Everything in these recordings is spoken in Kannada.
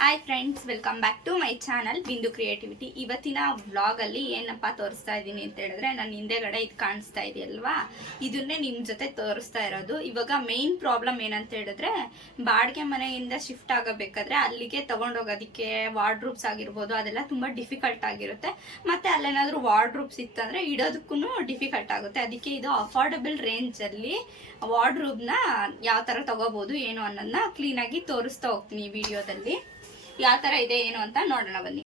Hi friends, welcome back to my channel Bindu creativity. ಇವತ್ತಿನ ವ್ಲಾಗಲ್ಲಿ ಏನಪ್ಪ ತೋರಿಸ್ತಾ ಇದ್ದೀನಿ ಅಂತ ಹೇಳಿದ್ರೆ, ನನ್ನ ಹಿಂದೆಗಡೆ ಇದು ಕಾಣಿಸ್ತಾ ಇದೆಯಲ್ವಾ, ಇದನ್ನೇ ನಿಮ್ಮ ಜೊತೆ ತೋರಿಸ್ತಾ ಇರೋದು. ಇವಾಗ ಮೇನ್ ಪ್ರಾಬ್ಲಮ್ ಏನಂತ ಹೇಳಿದ್ರೆ, ಬಾಡಿಗೆ ಮನೆಯಿಂದ ಶಿಫ್ಟ್ ಆಗಬೇಕಾದ್ರೆ ಅಲ್ಲಿಗೆ ತಗೊಂಡೋಗೋದಕ್ಕೆ ವಾರ್ಡ್ರೂಬ್ಸ್ ಆಗಿರ್ಬೋದು, ಅದೆಲ್ಲ ತುಂಬ ಡಿಫಿಕಲ್ಟ್ ಆಗಿರುತ್ತೆ. ಮತ್ತು ಅಲ್ಲೇನಾದರೂ ವಾರ್ಡ್ರೂಬ್ಸ್ ಇತ್ತಂದರೆ ಇಡೋದಕ್ಕೂ ಡಿಫಿಕಲ್ಟ್ ಆಗುತ್ತೆ. ಅದಕ್ಕೆ ಇದು ಅಫೋರ್ಡಬಲ್ ರೇಂಜಲ್ಲಿ ವಾರ್ಡ್ರೂಬ್ನ ಯಾವ ಥರ ತಗೋಬೋದು ಏನು ಅನ್ನೋದನ್ನ ಕ್ಲೀನಾಗಿ ತೋರಿಸ್ತಾ ಹೋಗ್ತೀನಿ ಈ ವಿಡಿಯೋದಲ್ಲಿ. ಯಾವ ತರ ಇದೆ ಏನು ಅಂತ ನೋಡೋಣ ಬನ್ನಿ.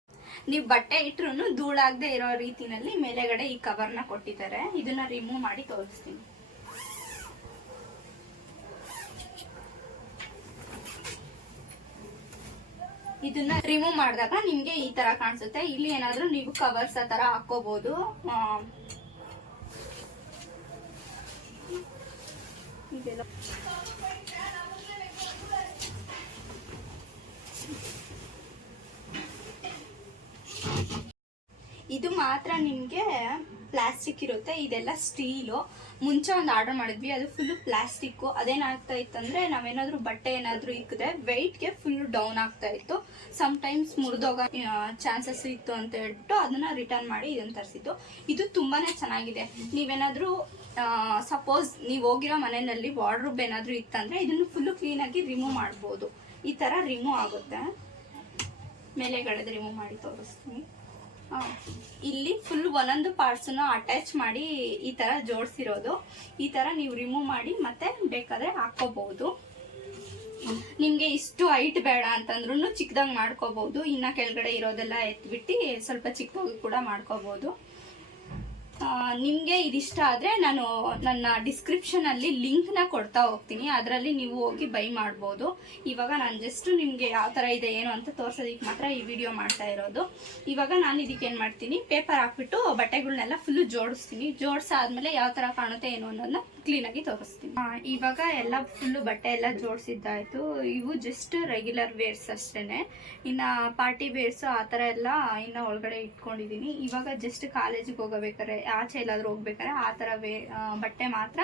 ನೀವು ಬಟ್ಟೆ ಇಟ್ರು ಧೂಳಾಗದೆ ಇರೋ ರೀತಿನಲ್ಲಿ ಮೇಲೆಗಡೆ ಈ ಕವರ್ನ ಕೊಟ್ಟಿದ್ದಾರೆ. ಇದನ್ನ ರಿಮೂವ್ ಮಾಡಿ ತೋರಿಸ್ತೀನಿ. ಇದನ್ನ ರಿಮೂವ್ ಮಾಡಿದಾಗ ನಿಮ್ಗೆ ಈ ತರ ಕಾಣಿಸುತ್ತೆ. ಇಲ್ಲಿ ಏನಾದ್ರೂ ನೀವು ಕವರ್ಸ್ ಆ ತರ ಹಾಕೋಬಹುದು. ಇದೆಲ್ಲ ಇದು ಮಾತ್ರ ನಿಮಗೆ ಪ್ಲಾಸ್ಟಿಕ್ ಇರುತ್ತೆ, ಇದೆಲ್ಲ ಸ್ಟೀಲು. ಮುಂಚೆ ಒಂದು ಆರ್ಡರ್ ಮಾಡಿದ್ವಿ, ಅದು ಫುಲ್ ಪ್ಲಾಸ್ಟಿಕ್ಕು. ಅದೇನಾಗ್ತಾ ಇತ್ತಂದ್ರೆ, ನಾವೇನಾದ್ರೂ ಬಟ್ಟೆ ಏನಾದ್ರೂ ಇಕ್ಕಿದ್ರೆ ವೆಯ್ಟ್ಗೆ ಫುಲ್ ಡೌನ್ ಆಗ್ತಾ ಇತ್ತು. ಸಮ್ಟೈಮ್ಸ್ ಮುರಿದೋಗೋ ಚಾನ್ಸಸ್ ಇತ್ತು ಅಂತ ಹೇಳ್ಬಿಟ್ಟು ಅದನ್ನ ರಿಟರ್ನ್ ಮಾಡಿ ಇದನ್ನ ತರಿಸಿದ್ದು. ಇದು ತುಂಬಾನೇ ಚೆನ್ನಾಗಿದೆ. ನೀವೇನಾದ್ರೂ ಸಪೋಸ್ ನೀವು ಹೋಗಿರೋ ಮನೆಯಲ್ಲಿ ವಾರ್ಡ್ರೂಬ್ ಏನಾದ್ರೂ ಇತ್ತಂದ್ರೆ ಇದನ್ನು ಫುಲ್ ಕ್ಲೀನಾಗಿ ರಿಮೂವ್ ಮಾಡ್ಬೋದು. ಈ ತರ ರಿಮೂವ್ ಆಗುತ್ತೆ. ಮೇಲೆಗಡೆ ರಿಮೂವ್ ಮಾಡಿ ತೋರಿಸ್ತೀನಿ. ಇಲ್ಲಿ ಫುಲ್ ಒಂದೊಂದು ಪಾರ್ಟ್ಸನ್ನು ಅಟ್ಯಾಚ್ ಮಾಡಿ ಈ ತರ ಜೋಡಿಸಿರೋದು. ಈ ತರ ನೀವು ರಿಮೂವ್ ಮಾಡಿ ಮತ್ತೆ ಬೇಕಾದ್ರೆ ಹಾಕೋಬಹುದು. ನಿಮ್ಗೆ ಇಷ್ಟು ಹೈಟ್ ಬೇಡ ಅಂತಂದ್ರೂ ಚಿಕ್ಕದಾಗಿ ಮಾಡ್ಕೋಬಹುದು. ಇನ್ನ ಕೆಳಗಡೆ ಇರೋದೆಲ್ಲ ಎತ್ಬಿಟ್ಟು ಸ್ವಲ್ಪ ಚಿಕ್ಕದಾಗಿ ಕೂಡ ಮಾಡ್ಕೋಬಹುದು. ನಿಮಗೆ ಇದಿಷ್ಟ ಆದರೆ ನಾನು ನನ್ನ ಡಿಸ್ಕ್ರಿಪ್ಷನಲ್ಲಿ ಲಿಂಕ್ನ ಕೊಡ್ತಾ ಹೋಗ್ತೀನಿ, ಅದರಲ್ಲಿ ನೀವು ಹೋಗಿ ಬೈ ಮಾಡ್ಬೋದು. ಇವಾಗ ನಾನು ಜಸ್ಟ್ ನಿಮಗೆ ಯಾವ ಥರ ಇದೆ ಏನು ಅಂತ ತೋರಿಸೋದಕ್ಕೆ ಮಾತ್ರ ಈ ವಿಡಿಯೋ ಮಾಡ್ತಾ ಇರೋದು. ಇವಾಗ ನಾನು ಇದಕ್ಕೆ ಏನು ಮಾಡ್ತೀನಿ, ಪೇಪರ್ ಹಾಕ್ಬಿಟ್ಟು ಬಟ್ಟೆಗಳನ್ನೆಲ್ಲ ಫುಲ್ಲು ಜೋಡಿಸ್ತೀನಿ. ಜೋಡಿಸಾದ್ಮೇಲೆ ಯಾವ ಥರ ಕಾಣುತ್ತೆ ಏನು ಅನ್ನೋದನ್ನ ಕ್ಲೀನಾಗಿ ತೋರಿಸ್ತೀನಿ. ಇವಾಗ ಎಲ್ಲ ಫುಲ್ಲು ಬಟ್ಟೆ ಎಲ್ಲ ಜೋಡಿಸಿದ್ದಾಯಿತು. ಇವು ಜಸ್ಟ್ ರೆಗ್ಯುಲರ್ ವೇರ್ಸ್ ಅಷ್ಟೇ. ಇನ್ನು ಪಾರ್ಟಿ ವೇರ್ಸು ಆ ಥರ ಎಲ್ಲ ಇನ್ನು ಒಳಗಡೆ ಇಟ್ಕೊಂಡಿದ್ದೀನಿ. ಇವಾಗ ಜಸ್ಟ್ ಕಾಲೇಜಿಗೆ ಹೋಗಬೇಕಾರೆ, ಆಚೆ ಎಲ್ಲಾದ್ರೂ ಹೋಗ್ಬೇಕಾದ್ರೆ ಆ ಥರ ಬಟ್ಟೆ ಮಾತ್ರ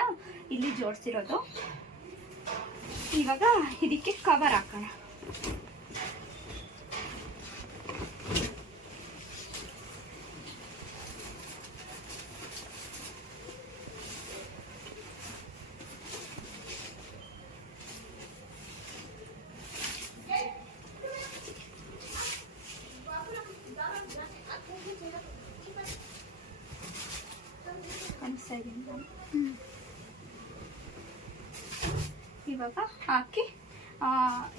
ಇಲ್ಲಿ ಜೋಡಿಸಿರೋದು. ಇವಾಗ ಇದಕ್ಕೆ ಕವರ್ ಹಾಕೋಣ. ಇವಾಗ ಹಾಕಿ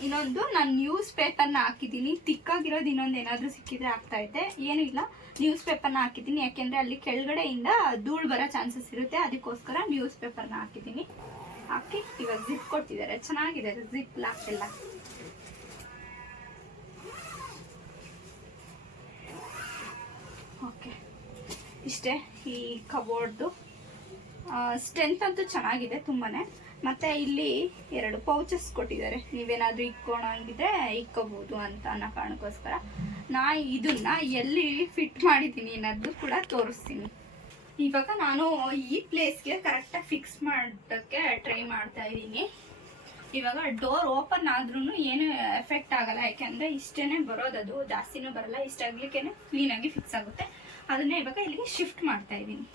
ಇನ್ನೊಂದು ನಾನು ನ್ಯೂಸ್ ಪೇಪರ್ನ ಹಾಕಿದ್ದೀನಿ. ತಿಕ್ಕಾಗಿರೋದು ಇನ್ನೊಂದು ಏನಾದರೂ ಸಿಕ್ಕಿದ್ರೆ ಹಾಕ್ತಾ ಇದ್ದೆ. ಏನಿಲ್ಲ, ನ್ಯೂಸ್ ಪೇಪರ್ನ ಹಾಕಿದ್ದೀನಿ. ಯಾಕೆಂದರೆ ಅಲ್ಲಿ ಕೆಳಗಡೆಯಿಂದ ಧೂಳು ಬರೋ ಚಾನ್ಸಸ್ ಇರುತ್ತೆ, ಅದಕ್ಕೋಸ್ಕರ ನ್ಯೂಸ್ ಪೇಪರ್ನ ಹಾಕಿದ್ದೀನಿ. ಹಾಕಿ ಇವಾಗ ಜಿಪ್ ಕೊಡ್ತಿದ್ದಾರೆ, ಚೆನ್ನಾಗಿದೆ ಜಿಪ್ ಲಾಕ್ ಎಲ್ಲ. ಓಕೆ, ಇಷ್ಟೇ ಈ ಕಬೋರ್ಡ್ದು. ಸ್ಟ್ರೆಂತ್ ಅಂತೂ ಚೆನ್ನಾಗಿದೆ ತುಂಬಾನೇ. ಮತ್ತೆ ಇಲ್ಲಿ 2 ಪೌಚಸ್ ಕೊಟ್ಟಿದ್ದಾರೆ. ನೀವೇನಾದ್ರೂ ಇಕ್ಕೋಣಂಗಿದ್ರೆ ಇಕ್ಕೋಬಹುದು ಅಂತ ಅನ್ನೋ ಕಾರಣಕ್ಕೋಸ್ಕರ ನಾ ಇದನ್ನ ಎಲ್ಲಿ ಫಿಟ್ ಮಾಡಿದ್ದೀನಿ ಅನ್ನೋದು ಕೂಡ ತೋರಿಸ್ತೀನಿ. ಇವಾಗ ನಾನು ಈ ಪ್ಲೇಸ್ಗೆ ಕರೆಕ್ಟಾಗಿ ಫಿಕ್ಸ್ ಮಾಡೋಕ್ಕೆ ಟ್ರೈ ಮಾಡ್ತಾ ಇದ್ದೀನಿ. ಇವಾಗ ಡೋರ್ ಓಪನ್ ಆದ್ರೂ ಏನು ಎಫೆಕ್ಟ್ ಆಗಲ್ಲ, ಯಾಕೆಂದ್ರೆ ಇಷ್ಟೇನೆ ಬರೋದದು, ಜಾಸ್ತಿನೂ ಬರಲ್ಲ. ಇಷ್ಟಾಗ್ಲಿಕ್ಕೇನೆ ಕ್ಲೀನಾಗಿ ಫಿಕ್ಸ್ ಆಗುತ್ತೆ. ಅದನ್ನೇ ಇವಾಗ ಇಲ್ಲಿಗೆ ಶಿಫ್ಟ್ ಮಾಡ್ತಾ ಇದ್ದೀನಿ.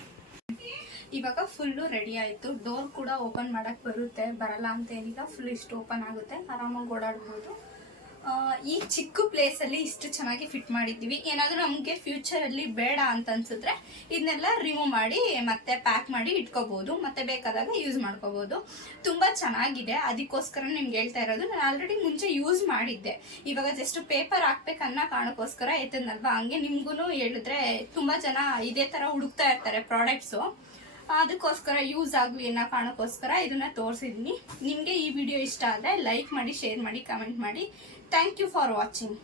ಇವಾಗ ಫುಲ್ಲು ರೆಡಿ ಆಯಿತು. ಡೋರ್ ಕೂಡ ಓಪನ್ ಮಾಡೋಕ್ಕೆ ಬರುತ್ತೆ, ಬರಲ್ಲ ಅಂತ ಏನಿಲ್ಲ. ಫುಲ್ ಇಷ್ಟು ಓಪನ್ ಆಗುತ್ತೆ, ಆರಾಮಾಗಿ ಓಡಾಡ್ಬೋದು. ಈ ಚಿಕ್ಕ ಪ್ಲೇಸಲ್ಲಿ ಇಷ್ಟು ಚೆನ್ನಾಗಿ ಫಿಟ್ ಮಾಡಿದ್ದೀವಿ. ಏನಾದರೂ ನಮಗೆ ಫ್ಯೂಚರಲ್ಲಿ ಬೇಡ ಅಂತ ಅನ್ಸಿದ್ರೆ ಇದನ್ನೆಲ್ಲ ರಿಮೂವ್ ಮಾಡಿ ಮತ್ತೆ ಪ್ಯಾಕ್ ಮಾಡಿ ಇಟ್ಕೋಬೋದು, ಮತ್ತೆ ಬೇಕಾದಾಗ ಯೂಸ್ ಮಾಡ್ಕೋಬೋದು. ತುಂಬ ಚೆನ್ನಾಗಿದೆ, ಅದಕ್ಕೋಸ್ಕರ ನಿಮ್ಗೆ ಹೇಳ್ತಾ ಇರೋದು. ನಾನು ಆಲ್ರೆಡಿ ಮುಂಚೆ ಯೂಸ್ ಮಾಡಿದ್ದೆ. ಇವಾಗ ಜಸ್ಟ್ ಪೇಪರ್ ಹಾಕ್ಬೇಕನ್ನೋ ಕಾರಣಕ್ಕೋಸ್ಕರ ಎತ್ತದ್ನಲ್ವಾ, ಹಂಗೆ ನಿಮ್ಗೂ ಹೇಳಿದ್ರೆ ತುಂಬ ಜನ ಇದೇ ಥರ ಹುಡುಕ್ತಾ ಇರ್ತಾರೆ ಪ್ರಾಡಕ್ಟ್ಸು. ಅದಕ್ಕೋಸ್ಕರ ಯೂಸ್ ಆಗಲಿ ಅನ್ನೋ ಕಾರಣಕ್ಕೋಸ್ಕರ ಇದನ್ನ ತೋರಿಸಿದ್ದೀನಿ. ನಿಮಗೆ ಈ ವಿಡಿಯೋ ಇಷ್ಟ ಆದರೆ ಲೈಕ್ ಮಾಡಿ, ಶೇರ್ ಮಾಡಿ, ಕಮೆಂಟ್ ಮಾಡಿ. Thank you for watching.